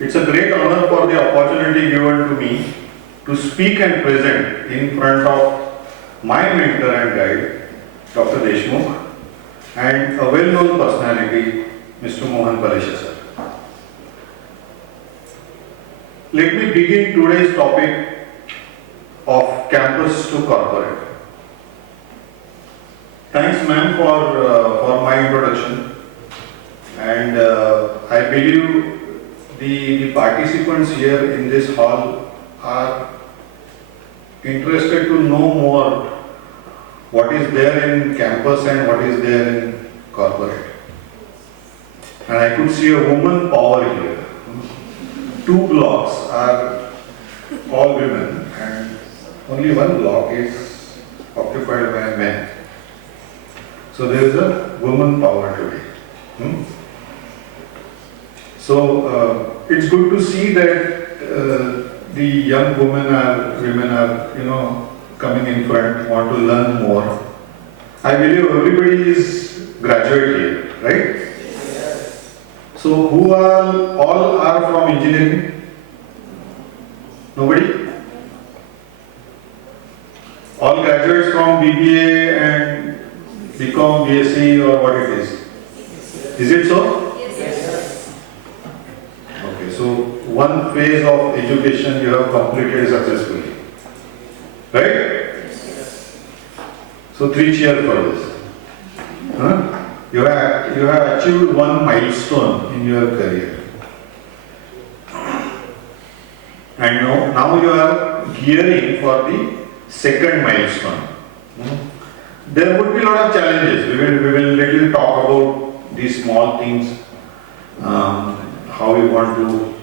It's a great honor for the opportunity given to me to speak and present in front of my mentor and guide, Dr. Deshmukh, and a well-known personality, Mr. Mohan Palesha sir. Let me begin today's topic of campus to corporate. Thanks, ma'am, for my introduction, and I believe the participants here in this hall are interested to know more what is there in campus and what is there in corporate. And I could see a woman power here. 2 blocks are all women and only 1 block is occupied by men. So there is a woman power today. So it's good to see that the young women are coming in front, want to learn more. I believe everybody is graduate here, right? Yes. So who all are from engineering? Nobody? All graduates from BBA and BCom, BSc or what it is? Is it so? Yes. Okay, so one phase of education you have completed successfully. Right? So 3 cheers for this. You have achieved one milestone in your career. And now you are gearing for the second milestone. There would be a lot of challenges. We will little talk about these small things, how we want to,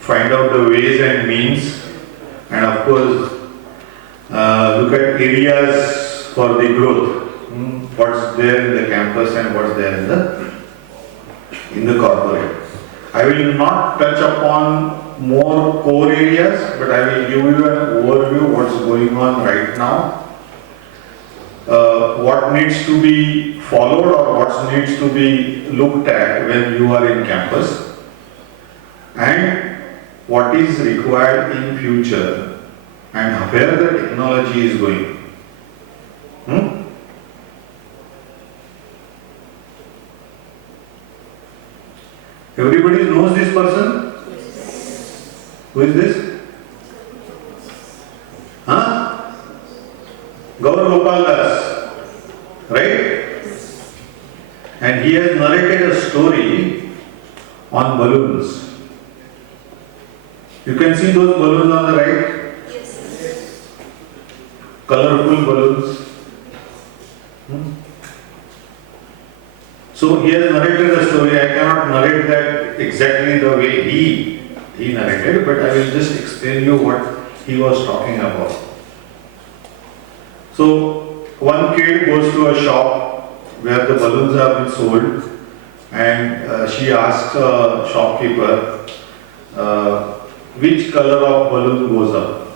find out the ways and means, and of course, look at areas for the growth. What's there in the campus and what's there in the corporate. I will not touch upon more core areas, but I will give you an overview what's going on right now, what needs to be followed or what needs to be looked at when you are in campus, and what is required in future and where the technology is going. Everybody knows this person? Who is this? Gaur Gopal Das, right? And he has narrated a story on balloons. You can see those balloons on the right? Yes. Colorful balloons. So he has narrated a story. I cannot narrate that exactly the way he narrated, but I will just explain you what he was talking about. So one kid goes to a shop where the balloons have been sold, and she asks a shopkeeper which color of balloon goes up.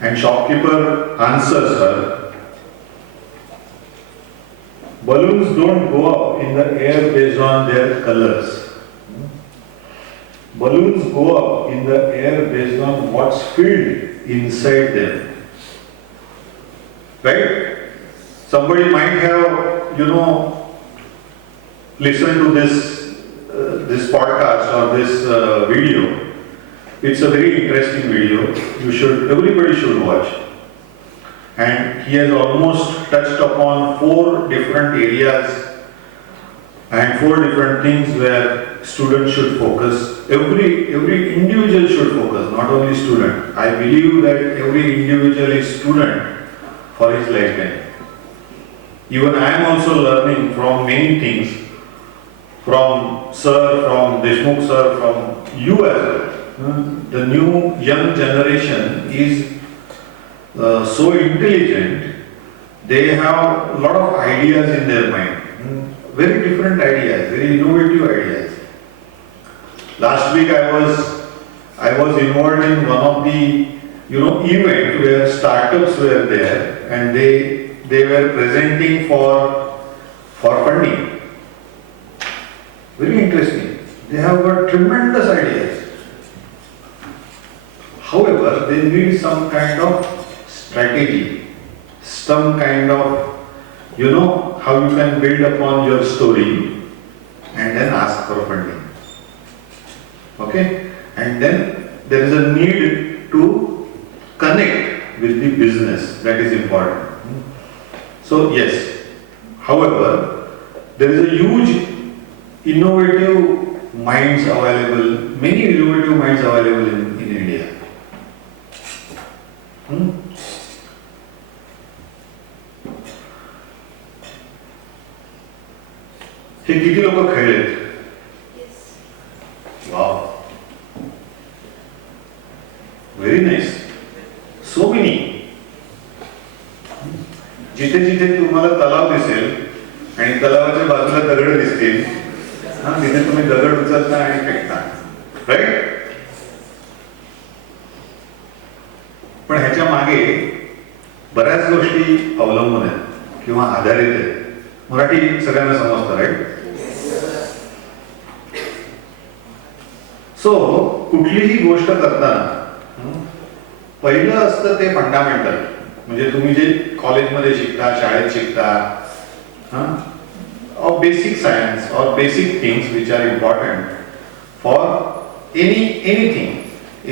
And shopkeeper answers her, balloons don't go up in the air based on their colors. Balloons go up in the air based on what's filled inside them. Right? Somebody might have, listened to this podcast or this video. It's a very interesting video. Everybody should watch. And he has almost touched upon 4 different areas and 4 different things where students should focus. Every individual should focus, not only student. I believe that every individual is student for his lifetime. Even I am also learning from many things, from sir, from Deshmukh sir, from you as well. The new young generation is so intelligent, they have a lot of ideas in their mind. Very different ideas, very innovative ideas. Last week I was involved in one of the event where startups were there and they were presenting for funding. They have got tremendous ideas. However, they need some kind of strategy, some kind of, how you can build upon your story and then ask for funding. Okay? And then there is a need to connect with the business. That is important. So yes, however, there is a huge innovative minds available, many innovative minds available in India. हे किती लोक खेळलेत? वाव, very nice. So many. जिथे जिथे तुम्हाला तलाव दिसेल आणि तलावाच्या बाजूला दगड दिसतील, तिथे तुम्ही दगड उचलता आणि फेकता, राईट? पण ह्याच्या मागे बऱ्याच गोष्टी अवलंबून आहेत किंवा आधारित आहेत. मराठी सगळ्यांना समजतं, राईट? सो कुठलीही गोष्ट करताना पहिलं असतं ते फंडामेंटल, म्हणजे तुम्ही जे कॉलेजमध्ये शिकता, शाळेत शिकता, or basic science or basic things which are important for anything,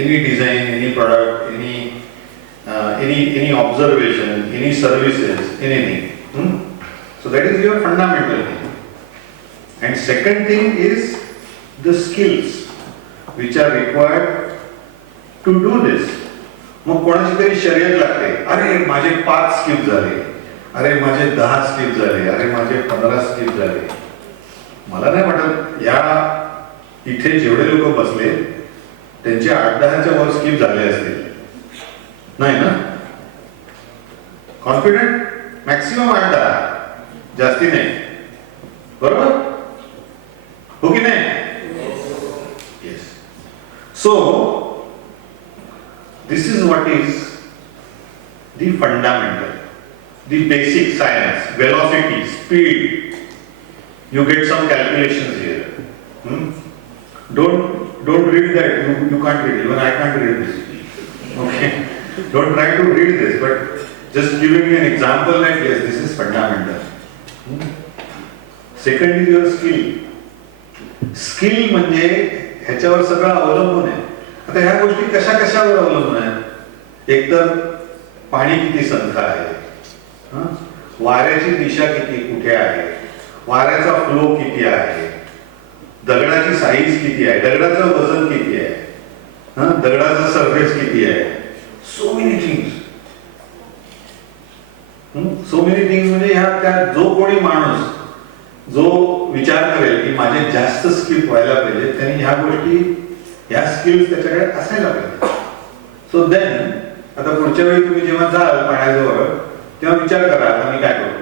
any design, any product, any observation, any services, anything. So that is your fundamental thing. And second thing is the skills which are required to do this. मग कोणाची तरी शर्यत लागते, अरे माझे 5 स्किप झाले, अरे माझे 10 स्किप झाले, अरे माझे 15 स्किप झाले. मला नाही वाटत या इथे जेवढे लोक बसले त्यांचे 8-10च्या वर स्किप झाले असतील, नाही ना? कॉन्फिडंट? मॅक्सिमम 8-10, जास्ती नाही. बरोबर हो की नाही? येस. सो this is what is the fundamental, the basic science, velocity, speed. You get some calculations here. Don't read that. You can't read. Even I can't read this. Okay. Don't try to read this, but just giving you an example that yes, this is fundamental. Second is your skill. Skill म्हणजे ह्याच्यावर सगळं अवलंबून आहे. आता ह्या गोष्टी कशा कशावर अवलंबून आहेत? एकतर पाणी किती संथ आहे, वाऱ्याची दिशा किती कुठे आहे, वाऱ्याचा फ्लो किती आहे, दगडाची साईज किती आहे, दगडाचं वजन किती आहे, दगडाचं सरफेस किती आहे. So many things. So many things म्हणजे ह्या त्या जो कोणी माणूस जो विचार करेल की माझे जास्त स्किप व्हायला पाहिजे त्यांनी ह्या गोष्टी, ह्या स्किल्स त्याच्याकडे असायला पाहिजे. सो देन आता पुढच्या वेळी तुम्ही जेव्हा जाल पाण्याजवळ तेव्हा विचार करा आता मी काय करू.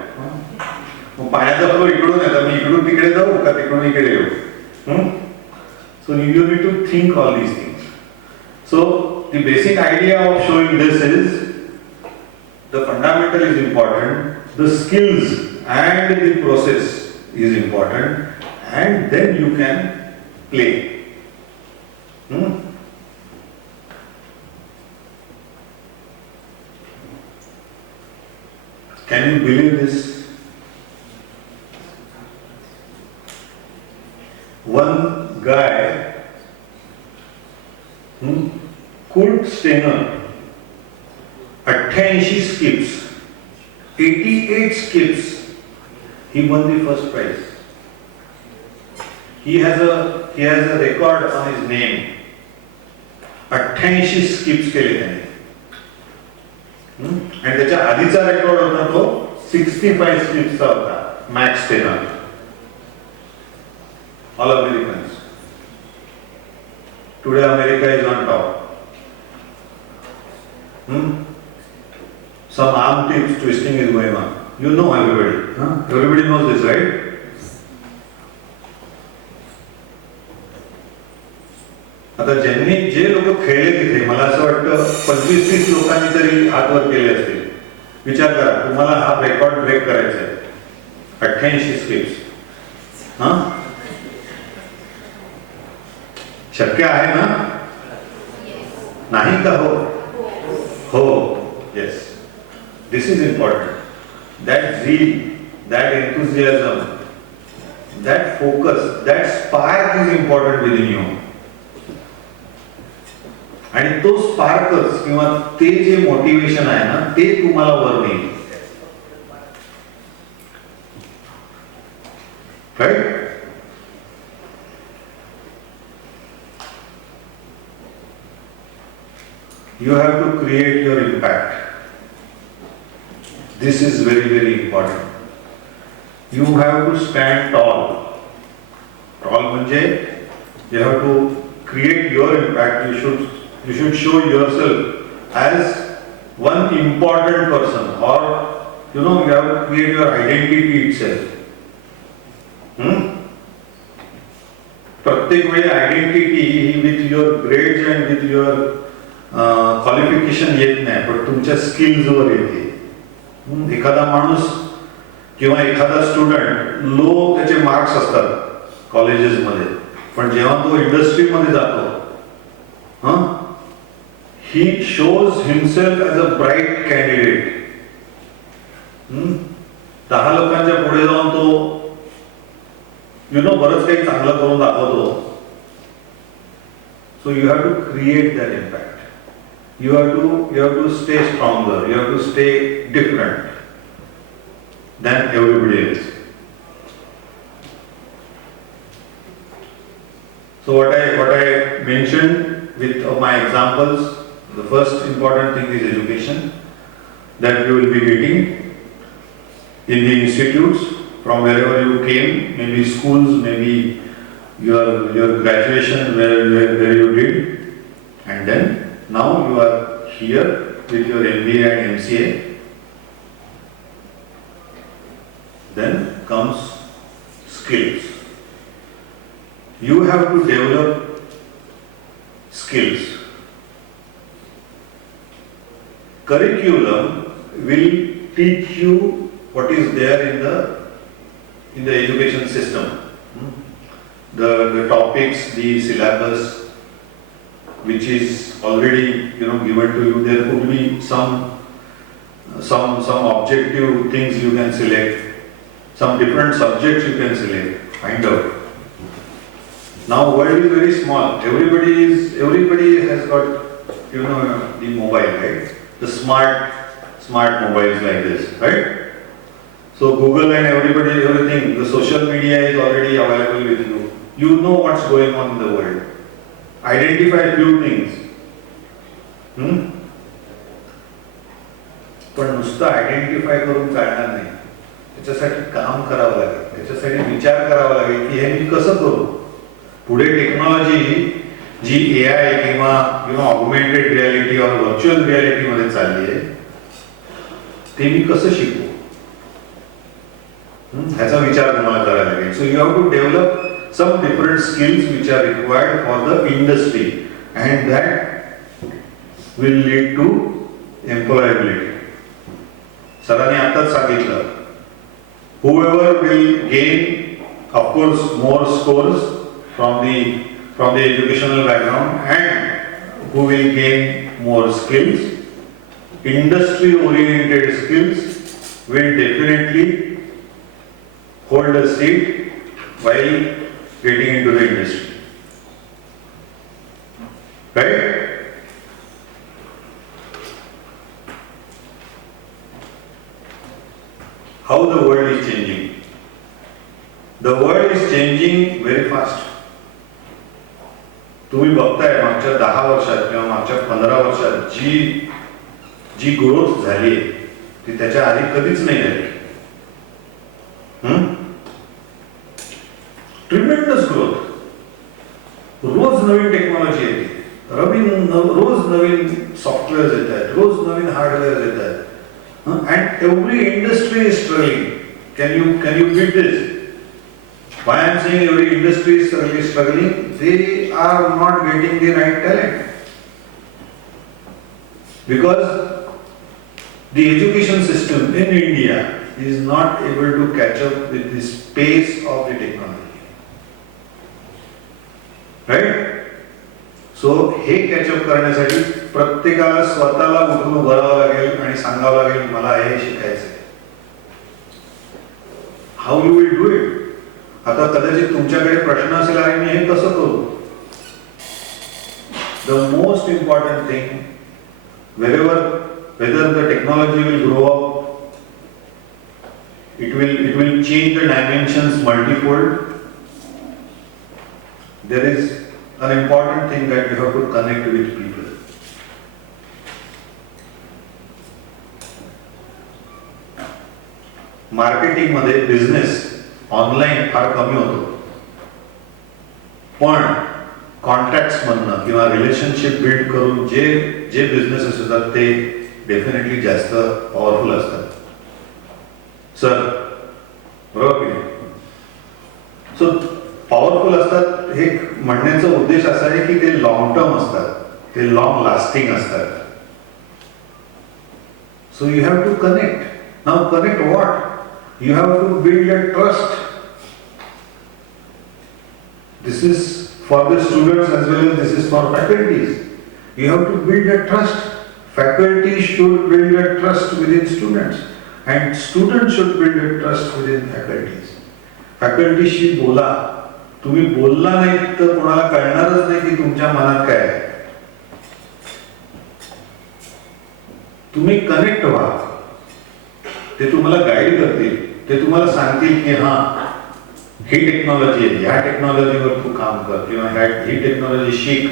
मग पाण्याचा फ्लो इकडून आहे तर मी इकडून तिकडे जाऊ का तिकडून इकडे येऊ. So you need to think all these things. So the basic idea of showing this is the fundamental is important, the skills and the process is important, and then you can play. Can you believe this? One guy, Kurt Steiner, 88 skips, 88 skips, he won the first prize. He has a record on his name. 88 स्किप्स केले त्याने. आणि त्याच्या आधीचा रेकॉर्ड होता तो 65 स्किप्सचा होता, मॅक्स टेनर. All Americans. Today America is on top. Some arm tips twisting is going on. You know everybody. Everybody knows this, right? आता ज्यांनी जे लोक खेळले तिथे मला असं वाटतं 25-30 लोकांनी तरी हात वर केले असतील. विचार करा तुम्हाला हा रेकॉर्ड ब्रेक करायचा आहे. 88 स्किप्स. शक्य आहे ना? नाही का हो? हो. Yes. This is important. That zeal, that enthusiasm, that focus, that spark is important within you. आणि तो स्पार्कच किंवा ते जे मोटिवेशन आहे ना ते तुम्हाला वर नेईल. Right? You have to create your impact. This is very, very important. You have to stand tall. Tall म्हणजे you have to create your impact. You should show yourself as one important person, or you have to create your identity itself. प्रत्येक वेळी आयडेंटिटी ही with your grades and with your qualification येत नाही, पण तुमच्या स्किल्सवर येते. एखादा माणूस किंवा एखादा स्टुडंट लो त्याचे मार्क्स असतात कॉलेजेसमध्ये, पण जेव्हा तो इंडस्ट्रीमध्ये जातो he shows himself as a bright candidate. 10 लोकांच्या पुढे जाऊन तो बरंच काही चांगलं करून दाखवतो. So you have to create that impact. You have to stay stronger. You have to stay different than everybody else. So what I mentioned with my examples, the first important thing is education that you will be getting in the institutes from wherever you came, maybe schools, maybe your graduation where you did, and then now you are here with your MBA and MCA. Then comes skills. You have to develop skills. Curriculum will teach you what is there in the education system. The topics, the syllabus, which is already given to you. There could be some objective things you can select, some different subjects you can select. Find out. Now world is very small. Everybody has got the mobile, right? The smart mobiles like this, right? So Google and everything, the social media is already available with you. You know what's going on in the world. Identify few things. पण नुसतं आयडेंटिफाय करून चालणार नाही. त्याच्यासाठी काम करावं लागेल, त्याच्यासाठी विचार करावा लागेल की हे मी कसं करू. पुढे टेक्नॉलॉजी जी AI किंवा ऑगमेंटेड रियालिटी और व्हर्च्युअल रियालिटी मध्ये चालली आहे, ते मी कसं शिकू, ह्याचा विचार तुम्हाला करायला लागेल. So you have to develop some different skills which are required for the industry, and that will lead to employability. सरांनी आताच सांगितलं, whoever will gain of course more scores from the educational background and who will gain more skills, industry oriented skills will definitely hold a seat while getting into the industry. Right? How the world is changing. The world is changing very fast. तुम्ही बघताय मागच्या 10 वर्षात किंवा मागच्या 15 वर्षात जी ग्रोथ झाली आहे ती त्याच्या आधी कधीच नाही झाली. Tremendous growth. रोज नवीन टेक्नॉलॉजी येते, रोज नवीन सॉफ्टवेअर्स येत आहेत, रोज नवीन हार्डवेअर येत आहेत. And every industry is struggling. Can you beat this? Why I am saying every industry is struggling? They are not getting the right talent. Because the education system in India is not able to catch up with the pace of the technology. Right? सो हे catch up करण्यासाठी प्रत्येकाला स्वतःला उठून उभं राहावं लागेल आणि सांगावं लागेल मला हे शिकायचं आहे. How you will do it? आता कदाचित तुमच्याकडे प्रश्न असेल आणि मी हे कसं करू? The most important thing, whether the technology will grow up, it will change the dimensions multifold. There is an important thing that you have to connect with people. Marketing मध्ये business online फार कमी होतो, पण कॉन्टॅक्ट्स मधनं किंवा relationship build करून जे बिझनेसेस होतात ते डेफिनेटली जास्त पॉवरफुल असतात. सर बरोबर की नाही? सो पॉवरफुल असतात हे म्हणण्याचा उद्देश असा आहे की ते लॉंग टर्म असतात, ते लॉंग लास्टिंग असतात. So you have to connect. Now connect what? You have to build a trust. This is for the students as well as this is for faculties. You have to build a trust. Faculty should build a trust within students and students should build a trust within faculties. Faculty she बोला. तुम्ही बोलला नाही तर कोणाला कळणारच नाही की तुमच्या मनात काय आहे. तुम्ही कनेक्ट व्हा. ते तुम्हाला गाईड करतील, ते तुम्हाला सांगतील की हा ही टेक्नॉलॉजी आहे, ह्या टेक्नॉलॉजीवर तू काम कर किंवा ही टेक्नॉलॉजी शिक.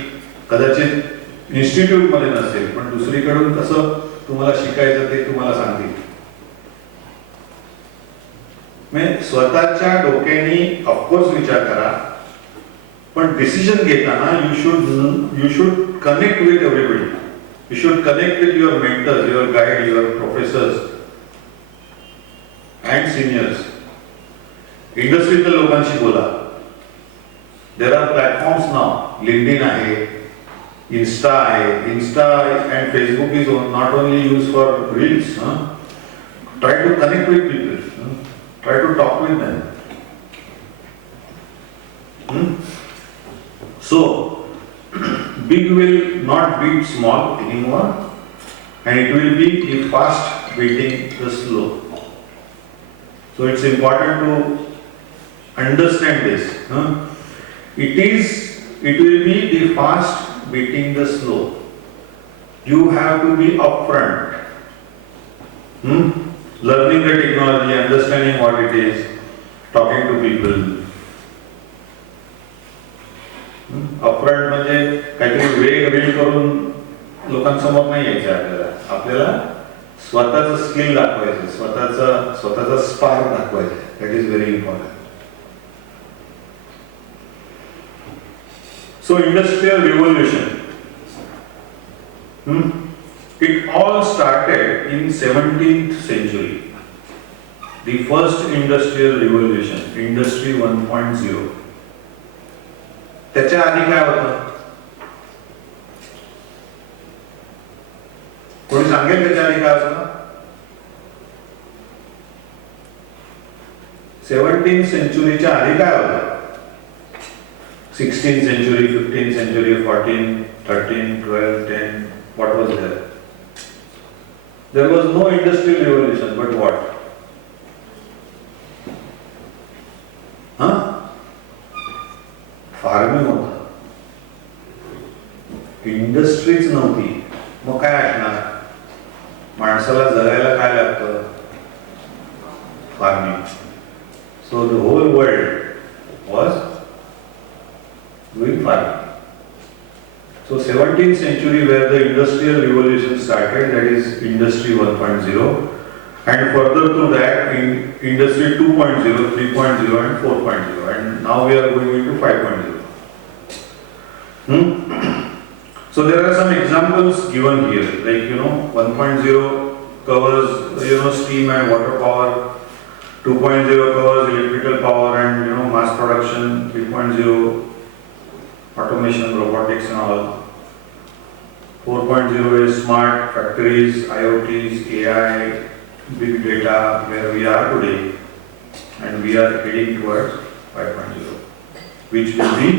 कदाचित इन्स्टिट्यूट मध्ये नसेल पण दुसरीकडून कसं तुम्हाला शिकायचं ते तुम्हाला सांगतील. म्हणजे स्वतःच्या डोक्याने ऑफकोर्स विचार करा, पण डिसिजन घेताना you should connect with everybody. You should connect with your mentors, your guide, your professors and seniors. इंडस्ट्रीतल्या लोकांशी बोला. There are platforms now. LinkedIn आहे, Insta आहे. Insta and Facebook is not only used for reels. Try to connect with people. Try to talk with them. So, big will not beat small anymore, and it will be fast beating the slow. So it's important to understand this. It will be the fast beating the slow. You have to be upfront. Learning the technology, understanding what it is, talking to people. Upfront म्हणजे काहीतरी वेग रील करून लोकांसमोर नाही यायचं आपल्याला. आपल्याला स्वतःचं स्किल दाखवायचं, स्वतःचा स्पार्क दाखवायचं. That is very important. So industrial revolution, it all started in 17th century. The first industrial revolution, industry 1.0. त्याच्या आधी काय होतं? कोणी सांगेल त्याच्या आधी काय होतं? 17th centuryच्या आधी काय होतं? 16th century, 15th century, 14, 13, 12, 10, what was there? There was no industrial revolution, but what? Farming होतं. इंडस्ट्रीज नव्हती, मग काय असणार? माणसाला जगायला काय लागतं? Farming. So the whole world was doing farming. So 17th century where the industrial revolution started, that is industry 1.0, and further to that in industry 2.0, 3.0 and 4.0, and now we are going into 5.0. So there are some examples given here, like 1.0 covers steam and water power, 2.0 covers electrical power and mass production, 3.0 automation, robotics and all. 4.0 is smart factories, IoTs, AI, big data, where we are today, and we are heading towards 5.0, which will be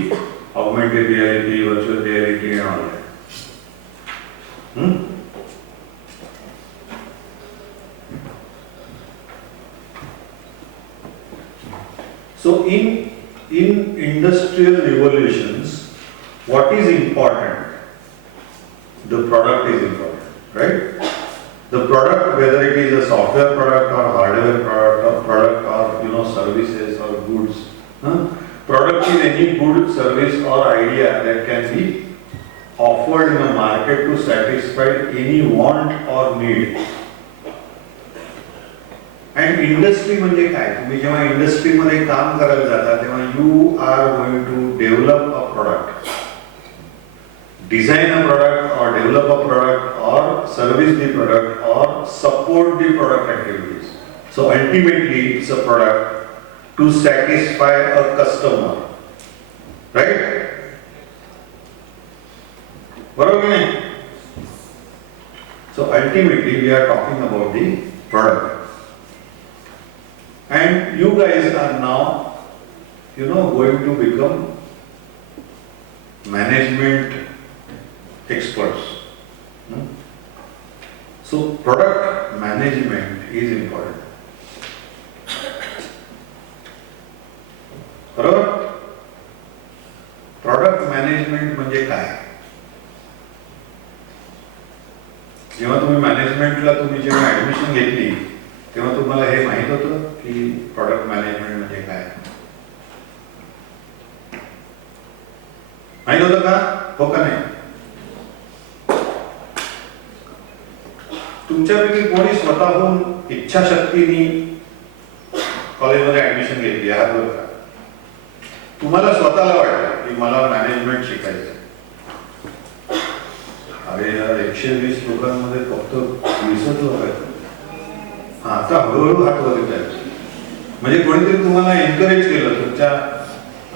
augmented reality, virtual reality and all that. So in industrial revolutions, what is important? The product is important, right? The product, whether it is a software product or hardware product or services or goods. Product is any good service or idea that can be offered in a market to satisfy any want or need. And industry म्हणजे काय? तुम्ही जेव्हा इंडस्ट्री मध्ये काम करायला जाता तेव्हा you are going to develop a product, design a product or develop a product or service the product or support the product activities. So ultimately it's a product to satisfy a customer, right? बरोबर की नाही? So ultimately we are talking about the product. And you guys are now, going to become management experts. So product management is important. बरोबर? Product management म्हणजे काय? जेव्हा तुम्ही मॅनेजमेंटला जेव्हा ऍडमिशन घेतली तेव्हा तुम्हाला हे माहित होतं की प्रॉडक्ट मॅनेजमेंट म्हणजे काय? माहित होतं का? हो का नाही? तुमच्यापैकी कोणी स्वतःहून इच्छाशक्तीने कॉलेजमध्ये ऍडमिशन घेतली आहात बरं का? तुम्हाला स्वतःला वाटलं की मला मॅनेजमेंट शिकायचं. अरे यार 120 लोकांमध्ये फक्त 20 लोक आहेत. आता हळूहळू हात वर येत आहेत. म्हणजे कोणीतरी तुम्हाला एनकरेज केलं, तुमच्या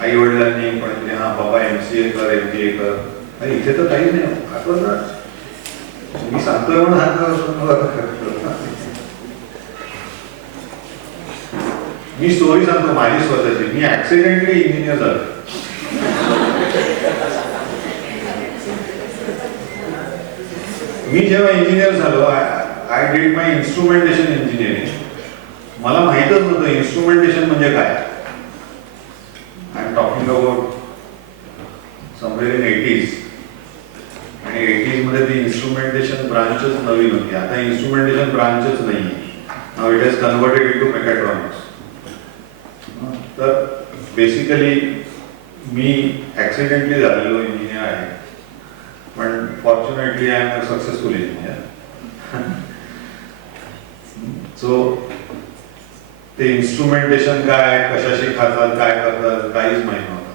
आई वडिलांनी कोणीतरी बाबा MCA कर MBA कर. अरे इथे तर काही नाही, हात वर राहा. मी सांगतोय म्हणून हात वर. मी स्टोरी सांगतो माझी स्वतःची. मी ऍक्सिडेंटली इंजिनियर झालो. मी जेव्हा इंजिनियर झालो, I did my instrumentation engineering. मला माहीतच नव्हतं इन्स्ट्रुमेंटेशन म्हणजे काय. I am talking about somewhere in 80s. आणि 80s मध्ये ती इन्स्ट्रुमेंटेशन ब्रांचच नवीन होती. आता इन्स्ट्रुमेंटेशन ब्रांचच नाही. Now it has converted into mechatronics. तर बेसिकली मी ऍक्सिडेंटली झालेलो इंजिनियर आहे, पण fortunately I am a successful engineer. So ते इन्स्ट्रुमेंटेशन काय, कशाशी खातात, काय करतात, काहीच माहित नव्हतं.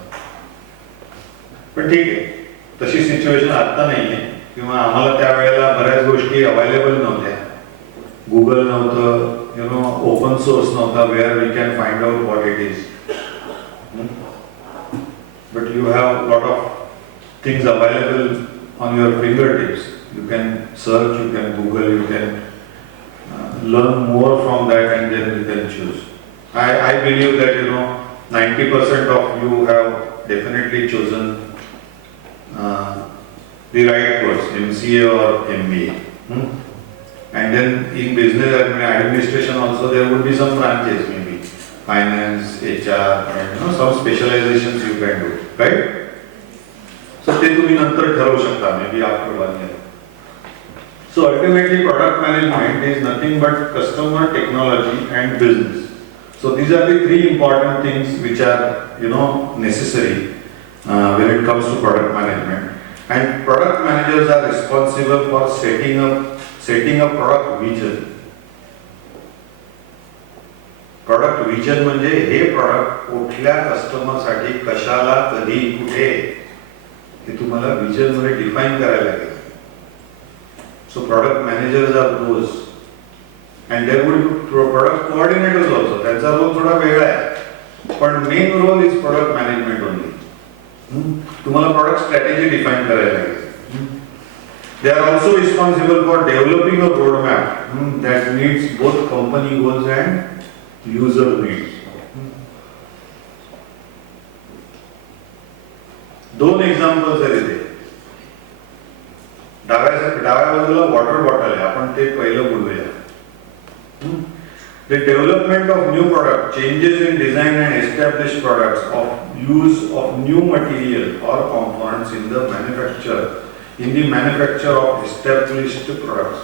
पण ठीक आहे, तशी सिच्युएशन आता नाहीये. किंवा आम्हाला त्यावेळेला बऱ्याच गोष्टी अवेलेबल नव्हत्या. गुगल नव्हतं, ओपन सोर्स नव्हता where we can find out what it is. But you have lot of things available on your fingertips. You can search, you can Google, you can learn more from that and then you can choose. I believe that 90% of you have definitely chosen the right course, MCA or MBA. And then in business administration also there would be some branches, maybe finance, HR, and some specializations you can do, right? So ते तुम्ही नंतर ठरवू शकता, maybe after 1 year. So ultimately product management is nothing but customer, technology and business. So these are the 3 important things which are necessary when it comes to product management. And product managers are responsible for setting up product vision. Product vision म्हणजे हे product कुठल्या customer साठी, कशाला, कधी, कुठे हे तुम्हाला विजन मध्ये define करायला लागेल. So product managers are those and there would be product coordinators also. त्यांचा रोल थोडा वेगळा आहे, पण main role is product management only. तुम्हाला प्रॉडक्ट स्ट्रॅटेजी डिफाइन करायला लागेल. They are also responsible for developing a road map that meets both company goals and user needs. दोन examples आहेत इथे. डाव्या बाजूला वॉटर बॉटल आहे, आपण ते पहिलं बोलूया. The development of new product, changes in design and established products of use of new material or components in the manufacture of established products.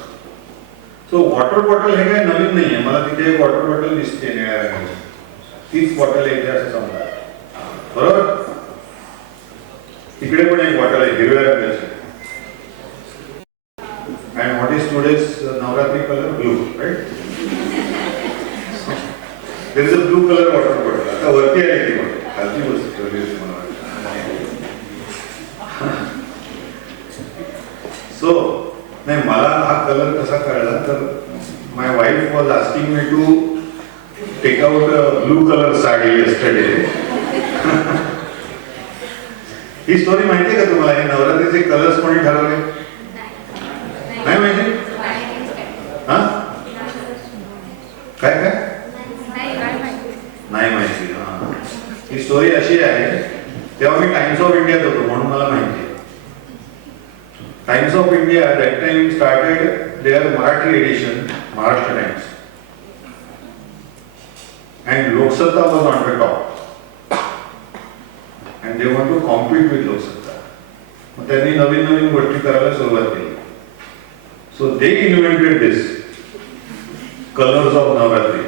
So water bottle हे काय नवीन नाही आहे. मला तिथे एक वॉटर बॉटल दिसते निळ्या रंगाची, तीच बॉटल आहे असं समजा, बरोबर. इकडे पण एक बॉटल आहे हिरव्या रंगाची. And what is today's Navratri color? Blue, right? There is a blue color water bottle. आता वरती आहे ती बॉटल, खालची वस्तू ठेवली होती मला वाटतं. सो नाही, मला हा कलर कसा कळला तर my wife was asking me to take out a blue colour sari yesterday. ही स्टोरी माहिती आहे का तुम्हाला? हे नवरात्रीचे कलर्स कोणी ठरवले? नाही माहिती? हा काय काय नाही माहिती. हा, ही स्टोरी अशी आहे. तेव्हा मी टाइम्स ऑफ इंडियात होतो म्हणून मला माहिती आहे. Times of India that time started their Marathi edition, Maharashtra Times, and Lok Satta was on the top, and they want to compete with Lok Satta. मग त्यांनी नवीन नवीन गोष्टी करायला सुरुवात केली. So they invented this colors of Navratri.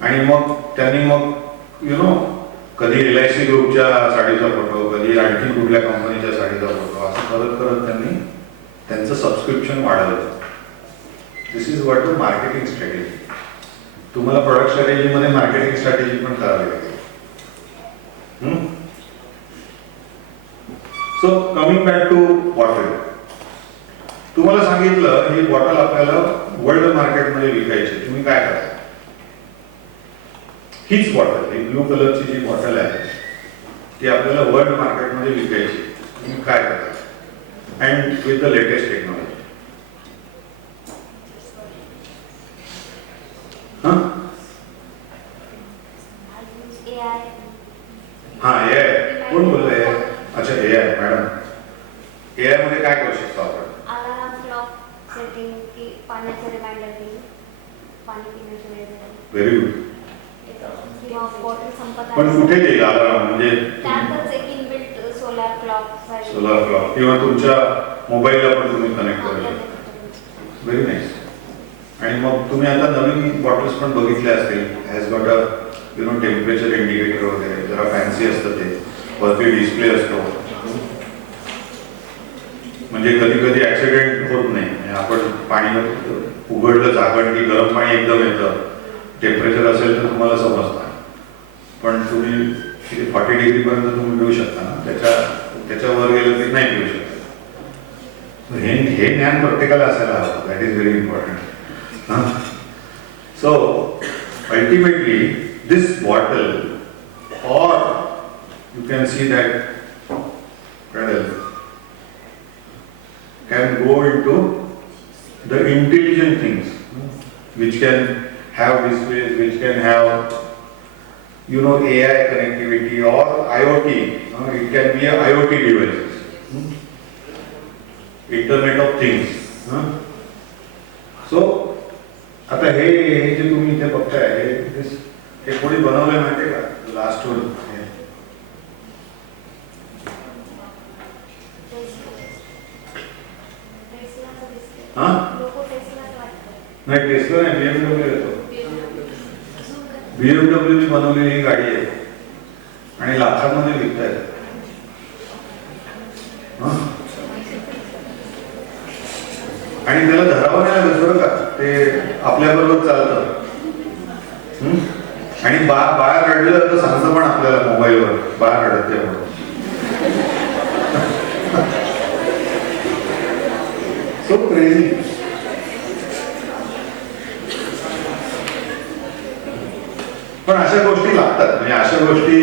आणि मग त्यांनी मग कधी LIC ग्रुपच्या साडीचा फोटो, कधी आणखी कुठल्या कंपनीच्या साडीचा फोटो, असं करत करत त्यांनी त्यांचं सबस्क्रिप्शन वाढवलं. This is what the marketing strategy. तुम्हाला प्रोडक्ट स्ट्रॅटेजीमध्ये मार्केटिंग स्ट्रॅटेजी पण करावी लागेल. So coming back to bottle, तुम्हाला सांगितलं ही बॉटल आपल्याला वर्ल्ड मार्केटमध्ये विकायची. तुम्ही काय करा? हीच बॉटल, ही ब्लू कलरची जी बॉटल आहे ती आपल्याला वर्ल्ड मार्केटमध्ये विकायची. तुम्ही काय करा? And with the latest technology. हा AI कोण बोलतोय? अच्छा AI मॅडम. AI मध्ये काय करू शकतो आपण? अलार्म क्लॉक सेटिंग की पाण्याचे रिमाइंडर देईल, पाणी पिण्याची वेळ देईल. Very good. किंवा बॉटल संपत पण कुठे देईल अलार्म? म्हणजे त्यातच एक inbuilt solar clock. Solar clock किंवा तुमच्या मोबाईलला पण तुम्ही कनेक्ट करू शकता. Very nice. आणि मग तुम्ही आता नवीन बॉटल्स पण बघितले असतील. Has got a temperature indicator वगैरे, जरा फॅन्सी असतं ते, वरती डिस्प्ले असतो. म्हणजे कधी कधी ऍक्सिडेंट होत नाही. आपण पाणी उघडलं झाकण की गरम पाणी एकदम येतं, टेम्परेचर असेल तर तुम्हाला समजतं. पण तुम्ही 40 डिग्री पर्यंत तुम्ही पिऊ शकता ना, त्याच्यावर गेलं की नाही पिऊ शकता. हे ज्ञान प्रत्येकाला असायला हवं. That is very important. So ultimately this bottle, or you can see that pedal can go into the intelligent things which can have displays, which can have AI connectivity or IoT. It can be a IoT devices, Internet of Things. So आता हे जे तुम्ही इथे बघताय हे कोणी बनवलंय माहितीये का? Last one नाही, टेस्ला नाही, BMW येतो. BMW बनवलेली गाडी आहे आणि लाखांमध्ये विकतायत. आणि त्याला धरावं नाही लागत बरं का, ते आपल्याबरोबर चालतं. आणि बाहेर रडलं तर सांगतं पण आपल्याला मोबाईलवर, बाहेर रडत त्यामुळे. So crazy. पण अशा गोष्टी लागतात. म्हणजे अशा गोष्टी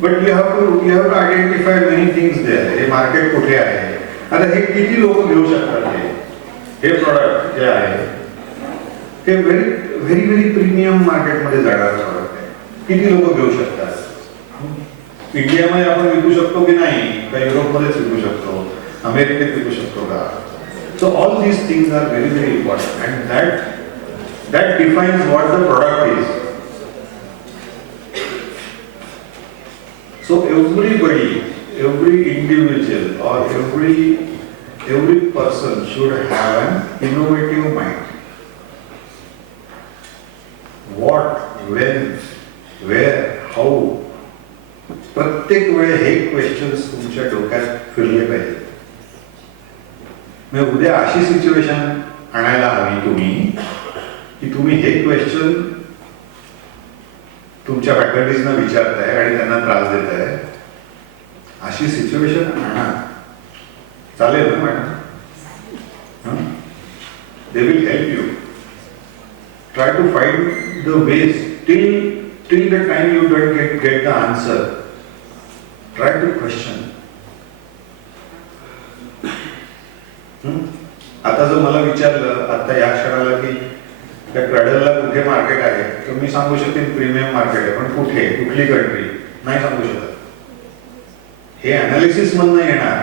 but you have to identify many things there. हे मार्केट कुठे आहे, आता हे किती लोक घेऊ शकतात, हे प्रॉडक्ट जे आहे ते व्हेरी व्हेरी व्हेरी प्रीमियम मार्केटमध्ये जाणारं प्रॉडक्ट आहे. किती लोक घेऊ शकतात? इंडियामध्ये आपण विकू शकतो की नाही, का युरोपमध्येच विकू शकतो, अमेरिकेत विकू शकतो का? So all these things are very very important and that defines what the product is. So every individual or every person should have an innovative mind. What, when, where, how, प्रत्येक वेळे हे क्वेश्चन्स तुमच्या डोक्यात फिरले पाहिजे. मग उद्या अशी सिच्युएशन आणायला हवी तुम्ही की तुम्ही हे क्वेश्चन तुमच्या फॅकल्टीजना विचारताय आणि त्यांना त्रास देताय. अशी सिच्युएशन आणा, चालेल ना madam? They will help you. Try to find the ways till the time you don't get the answer. Try to question. आता जर मला विचारलं आता या क्षणाला की त्या क्रॅडलला कुठे मार्केट आहे, तर मी सांगू शकेन प्रीमियम मार्केट आहे, पण कुठे, कुठली कंट्री नाही सांगू शकत. हे अनालिसिस मधनं येणार.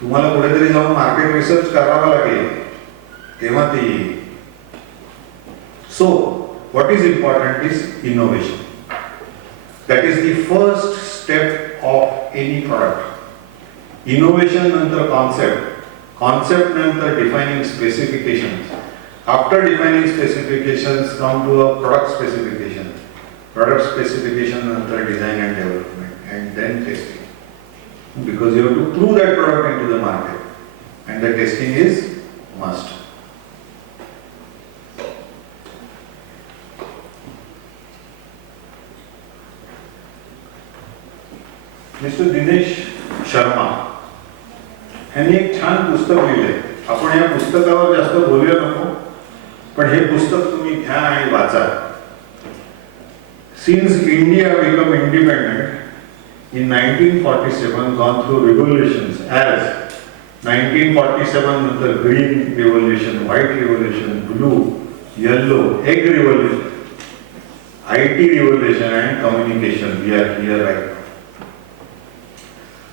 तुम्हाला कुठेतरी जाऊन मार्केट रिसर्च करावा लागेल, तेव्हा ते येईल. सो what is important is innovation. That is the first step of any product. Innovation नंतर concept नंतर defining specifications. After defining specifications come to a product specification. Product specification नंतर design and development and then testing. Because you have to prove that product into the market and the testing is must. Mister Dinesh शर्मा यांनी एक छान पुस्तक लिहिलंय. आपण या पुस्तकावर जास्त बोलूया नको, पण हे पुस्तक तुम्ही घ्या आणि वाचा. Since India become independent in 1947 gone through revolutions as 1947 नंतर green revolution, white revolution, blue, yellow, egg revolution, IT revolution and communication. We are here right.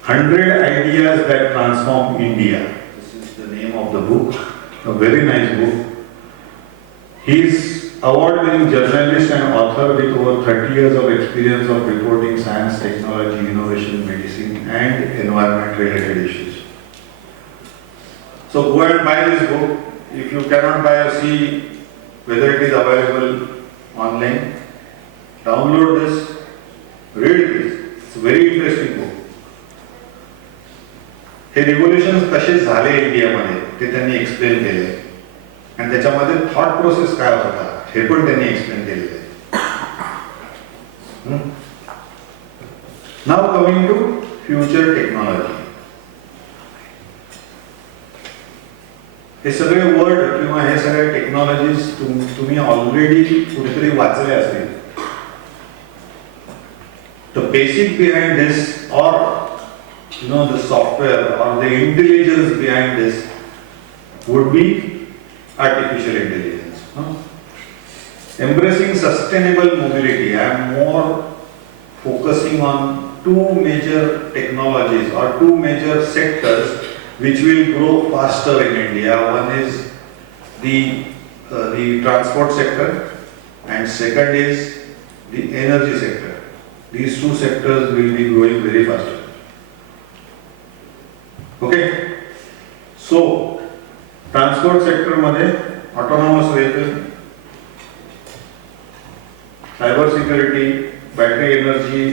100 ideas that transform India. This is the name of the book. A very nice book. He is award-winning journalist and author with over 30 years of experience of reporting science, technology, innovation, medicine, and environment-related issues. So go and buy this book. If you cannot buy or see whether it is available online, download this, read this. It's a very interesting book. हे revolution कसे झाले इंडियामध्ये ते त्यांनी एक्सप्लेन केले आणि त्याच्यामध्ये thought process काय होता हे पण त्यांनी एक्सप्लेन केलेले. Now coming to future technology. हे सगळे वर्ड किंवा हे सगळे टेक्नॉलॉजीज तुम्ही ऑलरेडी कुठेतरी वाचले असतील. द बेसिक बिहाइंड दिस और the software or the intelligence behind this would be artificial intelligence. Embracing sustainable mobility. I am more focusing on two major technologies or two major sectors which will grow faster in India. One is the transport sector and second is the energy sector. These two sectors will be growing very fast. Okay, so transport sector मध्ये autonomous vehicle, cyber security, battery energy,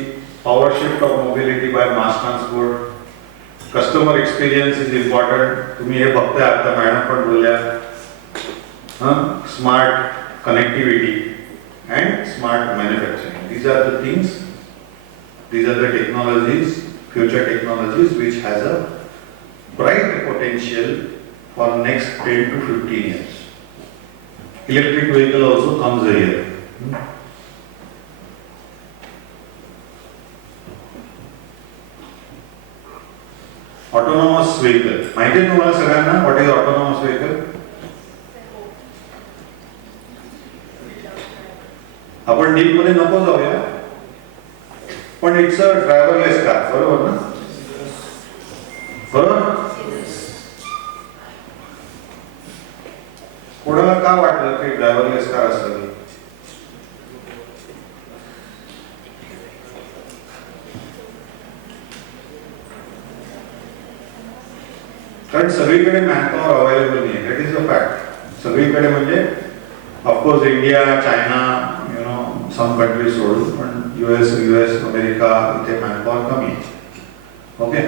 power shift of mobility by mass transport, customer experience is important. तुम्ही हे बघताय आता मॅडम पण बोलल्या, smart connectivity and smart manufacturing. These are the things, these are the technologies, future technologies which has a bright potential for next 10 to 15 years. Electric vehicle also comes here. Autonomous vehicle. माहिती आहे तुम्हाला सगळ्यांना what is autonomous vehicle? आपण डीप मध्ये नको जाऊया. पण it's a driverless car, बरोबर ना? बरोबर? कोणाला का वाटलं की ड्रायव्हरलेस कार असावी? कारण सगळीकडे मॅनपॉवर अवेलेबल नाही आहे, दॅट इज अ फॅक्ट. सगळीकडे म्हणजे of course India, China, you know some countries सोडून, पण यूएस, अमेरिका इथे मॅनपॉवर कमी आहे. Okay,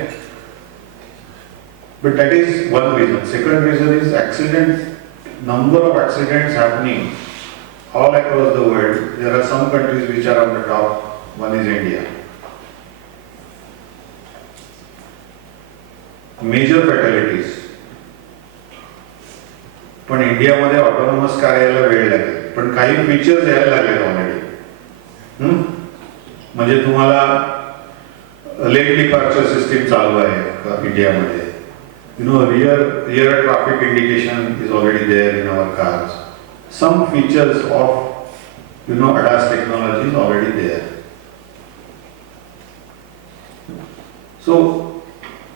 but that is one reason. Second reason is accident. Number of accidents happening all across the world. There are some countries which are on the top. One is India. Major fatalities. पण इंडियामध्ये autonomous car यायला वेळ लागेल, पण काही फीचर्स यायला लागले ऑलरेडी. म्हणजे तुम्हाला लेट डिपार्चर सिस्टीम चालू आहे इंडियामध्ये. You know, rear traffic indication is already there in our cars. Some features of, you know, ADAS technology is already there. So,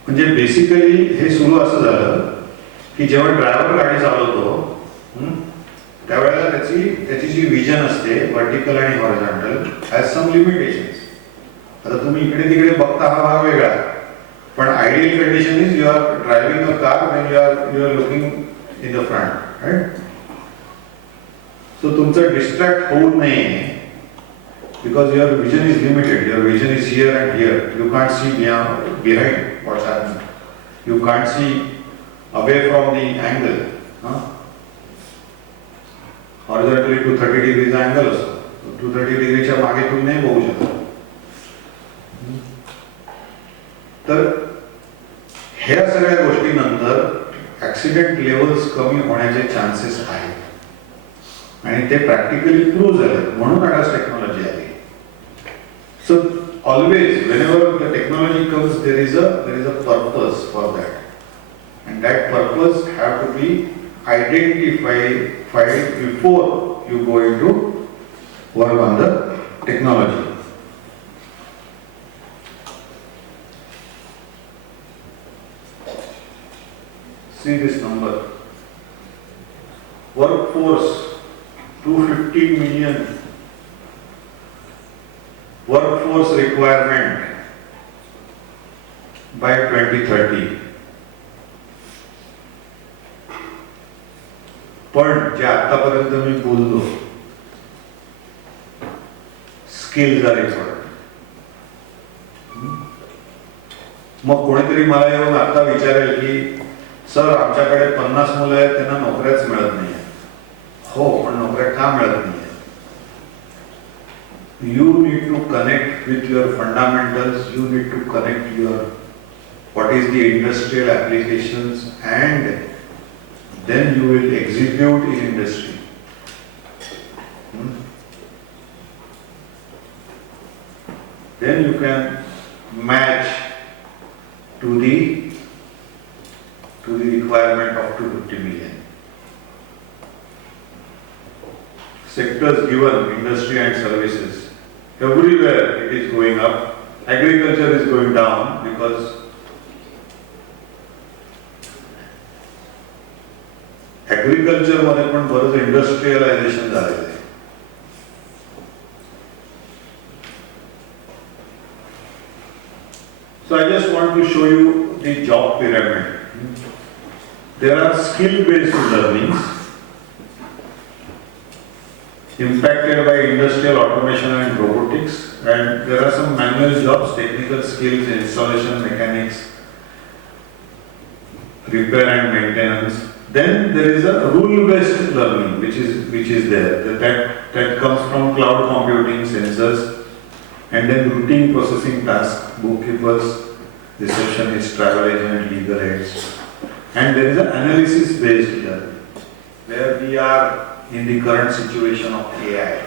म्हणजे बेसिकली हे सुरू असं झालं की जेव्हा ड्रायव्हर गाडी चालवतो त्यावेळेला त्याची जी विजन असते व्हर्टिकल आणि हॉरिझॉन्टल हॅज सम लिमिटेशन्स. आता तुम्ही इकडे तिकडे बघता हा भाग वेगळा, पण ideal condition is you are driving a car when you are looking in the front, right? So तुमचं distract होऊ नये because your vision is limited. Your vision is here and here. You can't see behind what's happening. You can't see away from the angle. Horizontally to 30 degrees angle असतो. 230 degreeच्या मागे तुम्ही नाही बघू शकत. तर ह्या सगळ्या गोष्टीनंतर ऍक्सिडेंट लेवल्स कमी होण्याचे चान्सेस आहेत आणि ते प्रॅक्टिकली प्रूव्ह झाले, म्हणून ADAS टेक्नॉलॉजी आली. So always whenever the technology comes there is a purpose for that and that purpose have to be identified before you go in to work on the technology. See this number. Workforce 250 million. Workforce requirement by 2030. पण जे आतापर्यंत मी बोललो skills are important. मग कोणीतरी मला येऊन आता विचारेल की सर आमच्याकडे 50 मुलं आहेत, त्यांना नोकऱ्याच मिळत नाही. हो, पण नोकऱ्या का मिळत नाही? You need to connect with your fundamentals. You need to connect your what is the industrial applications and then you will execute in industry. Then you can match to the requirement of 250 million. Sectors given, industry and services, everywhere it is going up. Agriculture is going down because agriculture मध्ये पण बरंच इंडस्ट्रियलायझेशन झालेलं आहे. So I just want to show you the job pyramid. There are skill-based learnings impacted by industrial automation and robotics, and there are some manual jobs, technical skills, installation, mechanics, repair and maintenance. Then there is a rule-based learning which is there that comes from cloud computing, sensors, and then routine processing tasks, bookkeepers, receptionists, travel agent, legal aids. And there is an analysis-based learning, where we are in the current situation of AI.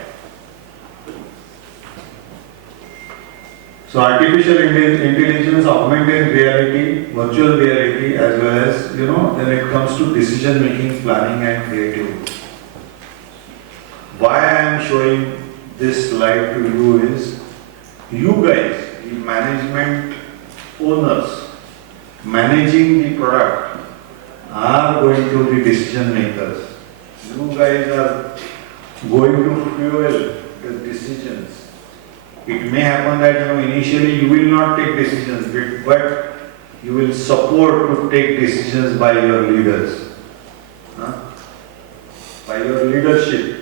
So artificial intelligence, augmented reality, virtual reality, as well as, then it comes to decision making, planning and creativity. Why I am showing this slide to you is you guys, the management owners, managing the product, are going to be decision makers. You guys are going to fuel the decisions. It may happen that initially you will not take decisions, but you will support to take decisions by your leaders, by your leadership.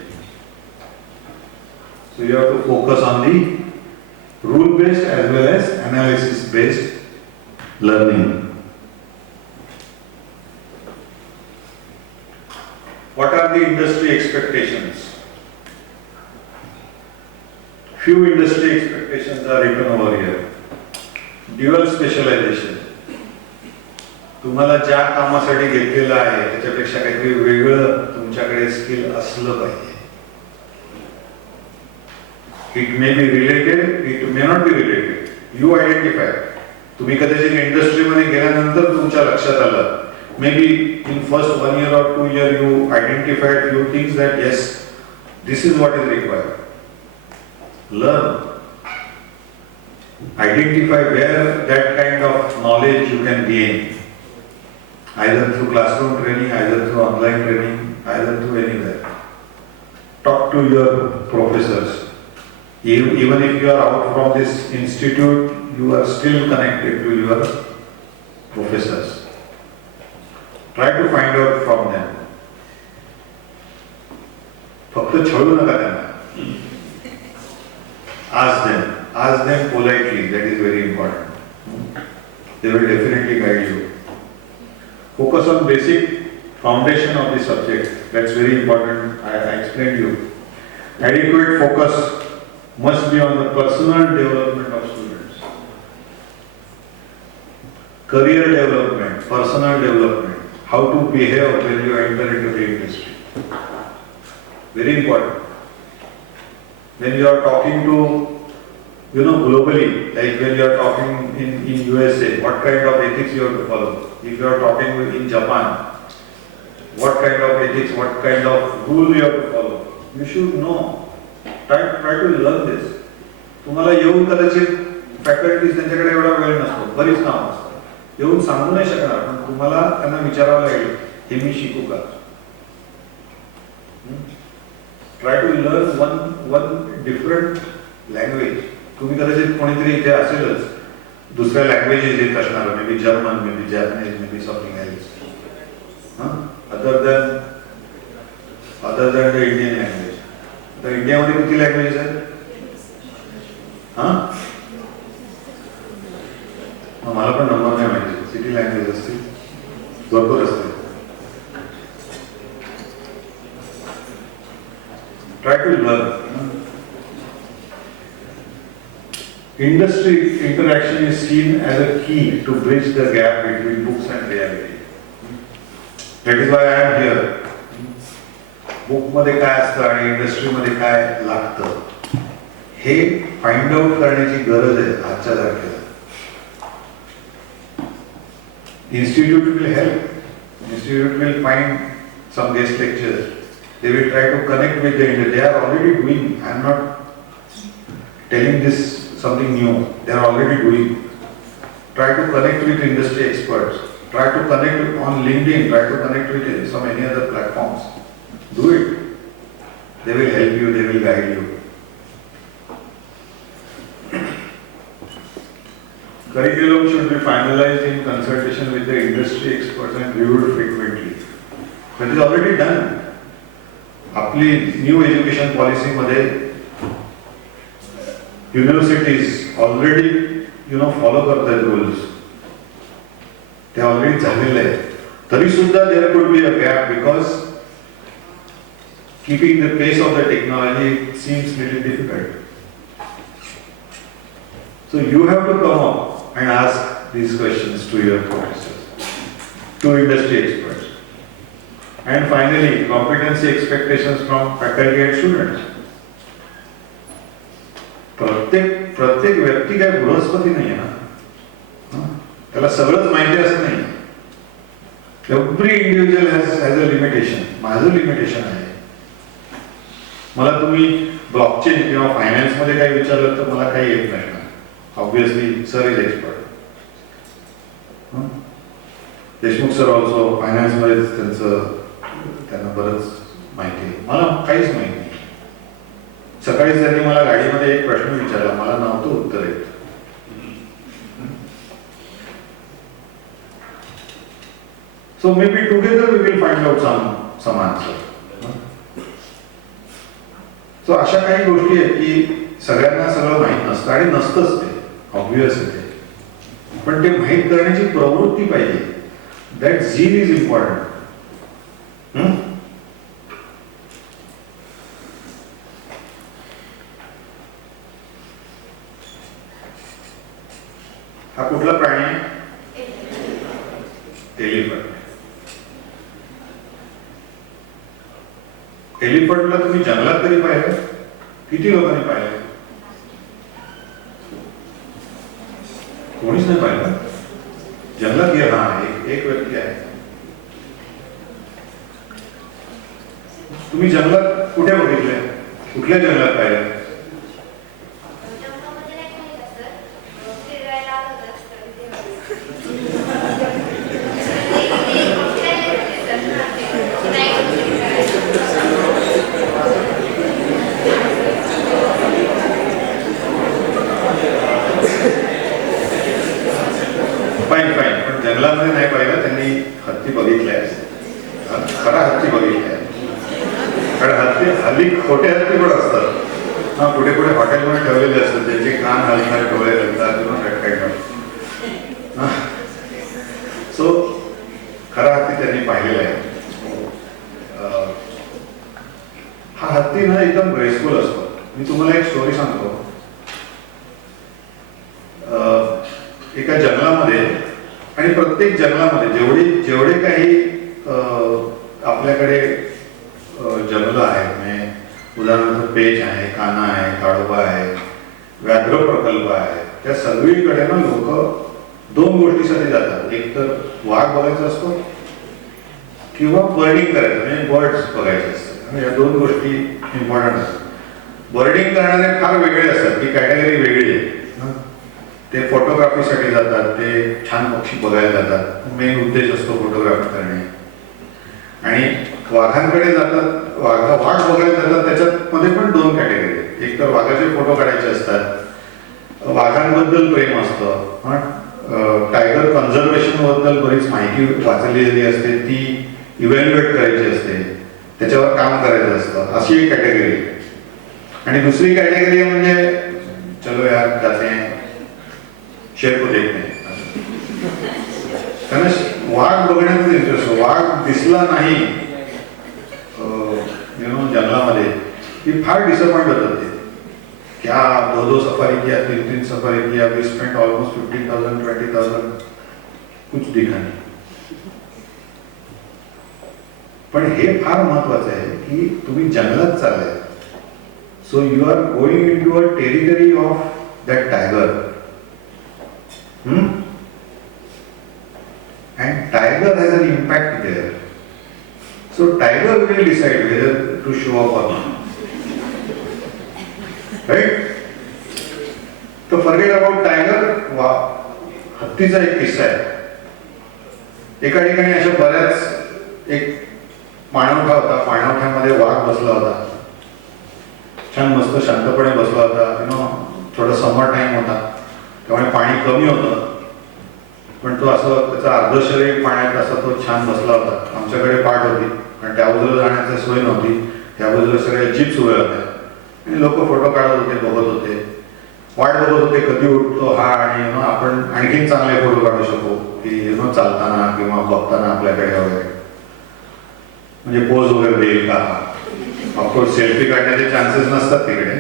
So you have to focus on the rule-based as well as analysis-based learning. What are the industry expectations? Few industry expectations are written over here. Dual specialization. तुम्हाला ज्या कामासाठी घेतलेलं आहे त्याच्यापेक्षा काहीतरी वेगळं तुमच्याकडे स्किल असलं पाहिजे. It may be related, it may not be related. You identify. तुम्ही कदाचित इंडस्ट्रीमध्ये गेल्यानंतर तुमच्या लक्षात आलं. Maybe in first 1 year or 2 year you identified few things that yes, this is what is required. Learn. Identify where that kind of knowledge you can gain. Either through classroom training, either through online training, either through anywhere. Talk to your professors. Even if you are out from this institute, you are still connected to your professors. Try to find out from them. फक्त छळू नका त्यांना. Ask them politely. That is very important. They will definitely guide you. Focus on basic foundation of the subject. That's very important. I explained you. Adequate focus must be on the personal development of students. Career development, personal development. How to behave when you enter into the industry. Very important. When you are talking to, globally, like when you are talking in USA, what kind of ethics you have to follow. If you are talking in Japan, what kind of ethics, what kind of rule you have to follow. You should know. Try to learn this. तुम्हाला येऊन कदाचित फॅकल्टीज त्यांच्याकडे एवढा वेळ नसतो, बरीच काम असतात. येऊन सांगू नाही शकणार, पण तुम्हाला त्यांना विचारावं लागेल, हे मी शिकू का? Try to learn one different language. तुम्ही कदाचित कोणीतरी इथे असेलच, दुसऱ्या लँग्वेजेस येत असणार, may be German, may be Japanese, may be something else, other than the Indian language. तर इंडियामध्ये किती लँग्वेजेस आहेत? मला पण नंबर नाही माहिती. सिटी लँग्वेज असतील, भरपूर असतील. Try to learn. Industry interaction is seen as a key to bridge the gap between books and reality. That is why I am here. Book मध्ये काय असतं आणि इंडस्ट्री मध्ये काय लागतं हे फाइंड आउट करण्याची गरज आहे आजच्या तारखेला. Institute will help. Institute will find some guest lectures. They will try to connect with the industry. They are already doing. I am not telling this something new. They are already doing. Try to connect with industry experts. Try to connect on LinkedIn. Try to connect with some any other platforms. Do it. They will help you. They will guide you. Curriculum should be finalized in consultation with the industry experts and reviewed frequently. That is already done. आपली new education policy मध्ये universities already follow करतात rules. ते already झालेले आहेत. तरी सुद्धा there could be a gap because keeping the pace of the technology seems little difficult. So you have to come up and ask these questions to your professors, to industry experts. And finally, competency expectations from faculty and students. प्रत्येक व्यक्ती काय बृहस्पती नाही आहे ना, त्याला सगळंच माहिती असं नाही. Every individual has a limitation. माझं लिमिटेशन आहे. मला तुम्ही ब्लॉकचेन किंवा फायनान्स मध्ये काही विचारलं तर मला काही येत नाही. Obviously, sir is expert. Deshmukh sir also फायनान्समध्ये त्यांना बरंच माहिती आहे. मला काहीच माहिती नाही. सकाळी त्यांनी मला गाडीमध्ये एक प्रश्न विचारला, मला नव्हतं उत्तर येत. So maybe together we will find out some answer. So अशा काही गोष्टी आहेत की सगळ्यांना सगळं माहीत नसतं आणि नसतंच ते, ऑब्वियस आहे ते. पण ते माहीत करण्याची प्रवृत्ती पाहिजे. दॅट झील इज इम्पॉर्टंट. हा कुठला प्राणी आहे? एलिफंट. एलिफंटला तुम्ही जंगलात तरी पाहिलं? किती लोकांनी पाहिलं? कोणीच नाही पाहिलं. जंगलात गेला. हा एक व्यक्ती आहे. तुम्ही जंगलात कुठे बघितले? कुठल्या जंगलात पाहिलं? फाईन. पण जंगलामध्ये नाही पाहिलं. त्यांनी हत्ती बघितलाय. खरा हत्ती बघितलाय. कारण हत्ती हल्ली खोटे हत्ती पण असतात. हा कुठे कुठे हॉटेलमध्ये ठेवलेले असतात. त्यांचे कान हलतात, डोळे हलतात किंवा काय. सो खरा हत्ती त्यांनी पाहिलेला आहे. हा हत्ती ना एकदम ग्रेसफुल असतो. मी तुम्हाला एक स्टोरी सांगतो. एका जंगलामध्ये, आणि प्रत्येक जंगलामध्ये जेवढे काही आपल्याकडे जंगलं आहेत, म्हणजे उदाहरणार्थ पेच आहे, काना आहे, ताडोबा आहे, व्याघ्र प्रकल्प आहे, त्या सगळीकडे ना लोक दोन गोष्टीसाठी जातात. एक तर वाघ बघायचा असतो किंवा बर्डिंग करायचं, म्हणजे बर्ड्स बघायचे असतात. या दोन गोष्टी इम्पॉर्टंट असतात. बर्डिंग करणारे फार वेगळे असतात, ती कॅटेगरी वेगळी आहे. ते फोटोग्राफीसाठी जातात, ते छान पक्षी बघायला जातात. मेन उद्देश असतो फोटोग्राफी करणे. आणि वाघांकडे जातात, वाघ बघायला जातात. त्याच्यामध्ये पण दोन कॅटेगरी आहेत. एक तर वाघाचे फोटो काढायचे असतात, वाघांबद्दल प्रेम असतं. टायगर कन्झर्वेशन बद्दल बरीच माहिती वाचलेली असते, ती इव्हॅल्युएट करायची असते, त्याच्यावर काम करायचं असतं. अशी एक कॅटेगरी. आणि दुसरी कॅटेगरी म्हणजे चलो यार जाते हैं, शेर को देखते हैं. त्यांना वाघ बघण्याचा इंटरेस्ट. वाघ दिसला नाही जंगलामध्ये की फार डिसअपॉइंट होतात ते. क्या 2 सफारी किया, 3 सफारी किया, वी स्पेंट ऑलमोस्ट 15,000 20,000, कुछ दिखा नहीं. पण हे फार महत्वाचं आहे की तुम्ही जंगलात चाललाय. So you are going in to a territory of that tiger. And tiger has an impact there. So tiger will decide whether to show up or not. Right? So forget about tiger. हत्तीचा एक किस्सा आहे. एका ठिकाणी अशा बऱ्याच एक पाणवठा होता. पाणवठ्यामध्ये वाघ बसला होता. छान मस्त शांतपणे बसला होता. थोडा समर टाइम होता, त्यामुळे पाणी कमी होतं. पण तो असं त्याचा अर्ध शरीर पाण्यात असा तो छान बसला होता. आमच्याकडे पाठ होती, कारण त्या बाजूला जाण्याची सोय नव्हती. त्या बाजूला सगळ्या जीप्स उभ्या होत्या आणि लोक फोटो काढत होते, बघत होते, वाट बघत होते कधी उठतो हा आणि आपण आणखीन चांगले फोटो काढू शकू की चालताना किंवा बघताना आपल्याकडे वगैरे, म्हणजे पोज वगैरे देईल का. ऑफकोर्स सेल्फी काढण्याचे चान्सेस नसतात तिकडे,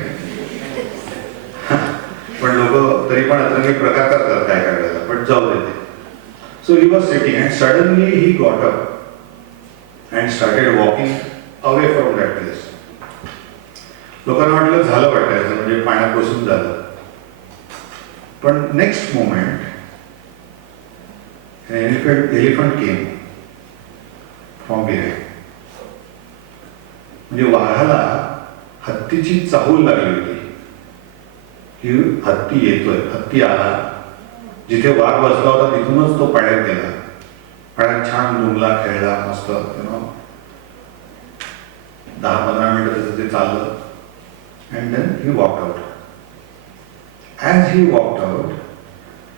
पण लोक तरी पण अतरंगी प्रकार करतात काय काढायला. पण जाऊ देते. So he was sitting and suddenly he got up and started walking away from that place. लोकांना वाटलं झालं वाटायचं, म्हणजे पाण्यात बसून झालं. पण next moment elephant came from behind. म्हणजे वाघाला हत्तीची चाहूल लागली होती. की हत्ती येतोय, हत्ती आला, जिथे वाघ बसला होता तिथूनच तो पाण्यात गेला, पाण्यात छान डुंबला, खेळला, मस्त 10-15 मिनिटं त्याचं ते चाललं, and then he walked out. As he walked out,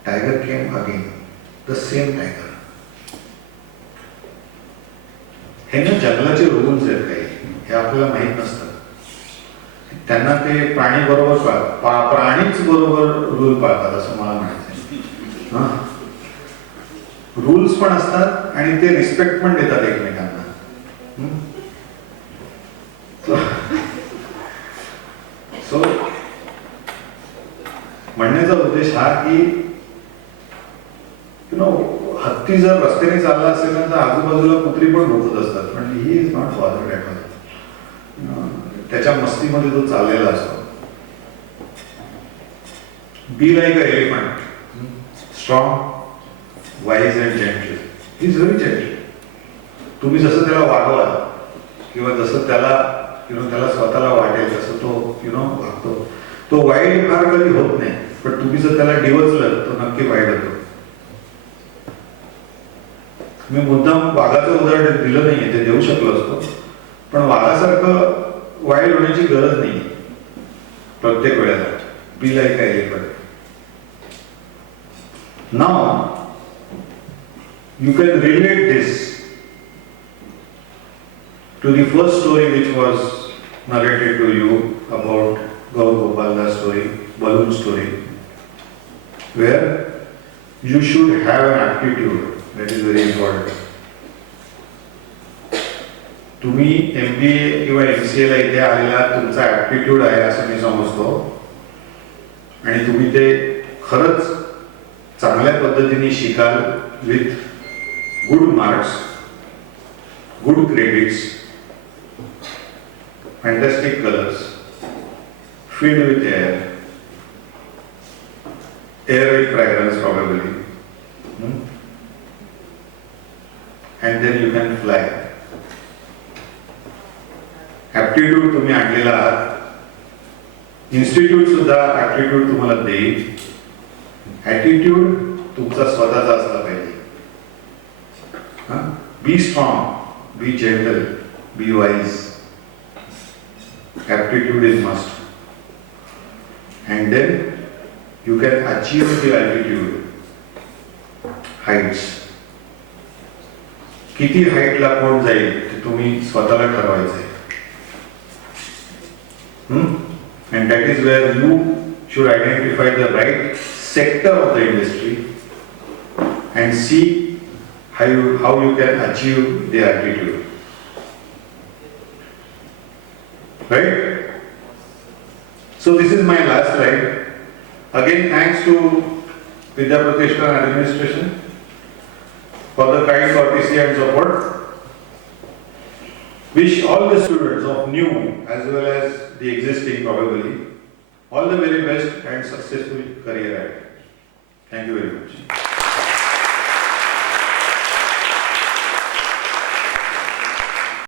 tiger came again, the same tiger. हे ना जंगलाचे रूल्स आहेत काही, हे आपल्याला माहित नसतं. त्यांना ते प्राणी बरोबर प्राणीच बरोबर रूल पाळतात असं मला म्हणायचं. रूल्स पण असतात आणि ते रिस्पेक्ट पण देतात एकमेकांना. सो म्हणण्याचा उद्देश हा की हत्ती जर रस्त्याने चालला असेल ना तर आजूबाजूला कुत्री पण भोकत असतात, पण he is not bothered at all. त्याच्या मस्तीमध्ये तो चाललेला असतो. Be like a elephant, strong, wise and gentle. He is very gentle. तुम्ही जसं त्याला वागवाल किंवा जसं त्याला त्याला स्वतःला वाटेल तसं तो वागतो. तो वाईट फार कधी होत नाही, पण तुम्ही जर त्याला डिवचलं तर नक्की वाईट होतो. मी मुद्दाम वाघाचं उदाहरण दिलं नाहीये, ते देऊ शकलो असतो, पण वाघासारखं वाईट होण्याची गरज नाही प्रत्येक वेळेला. Be like a elephant. Now you can relate this to the first story which was narrated to you about Gaur Gopal's story, balloon story, where you should have an aptitude. That is very important. तुम्ही MBA किंवा MCA ला इथे आलेला तुमचा ऍप्टिट्यूड आहे असं मी समजतो, आणि तुम्ही ते खरंच चांगल्या पद्धतीने शिकाल with good marks, good credits, fantastic colors, filled with air with fragrance probably, and then you can fly. Aptitude तुम्ही आणलेला आहात, इन्स्टिट्यूट सुद्धा ऍप्टिट्यूड तुम्हाला देईल. ॲटिट्यूड तुमचा स्वतःचा असला पाहिजे. Be strong, be gentle, be wise. Aptitude is must, and then you can achieve the altitude, heights. किती हाईटला कोण जाईल ते तुम्ही स्वतःला ठरवायचंय. And that is where you should identify the right sector of the industry and see how you can achieve the altitude. Right? So this is my last slide. Again, thanks to Vidya Pratishthan administration for the kind courtesy and support. Wish all the students of new as well as the existing probably all the very best and successful career ahead. Thank you very much.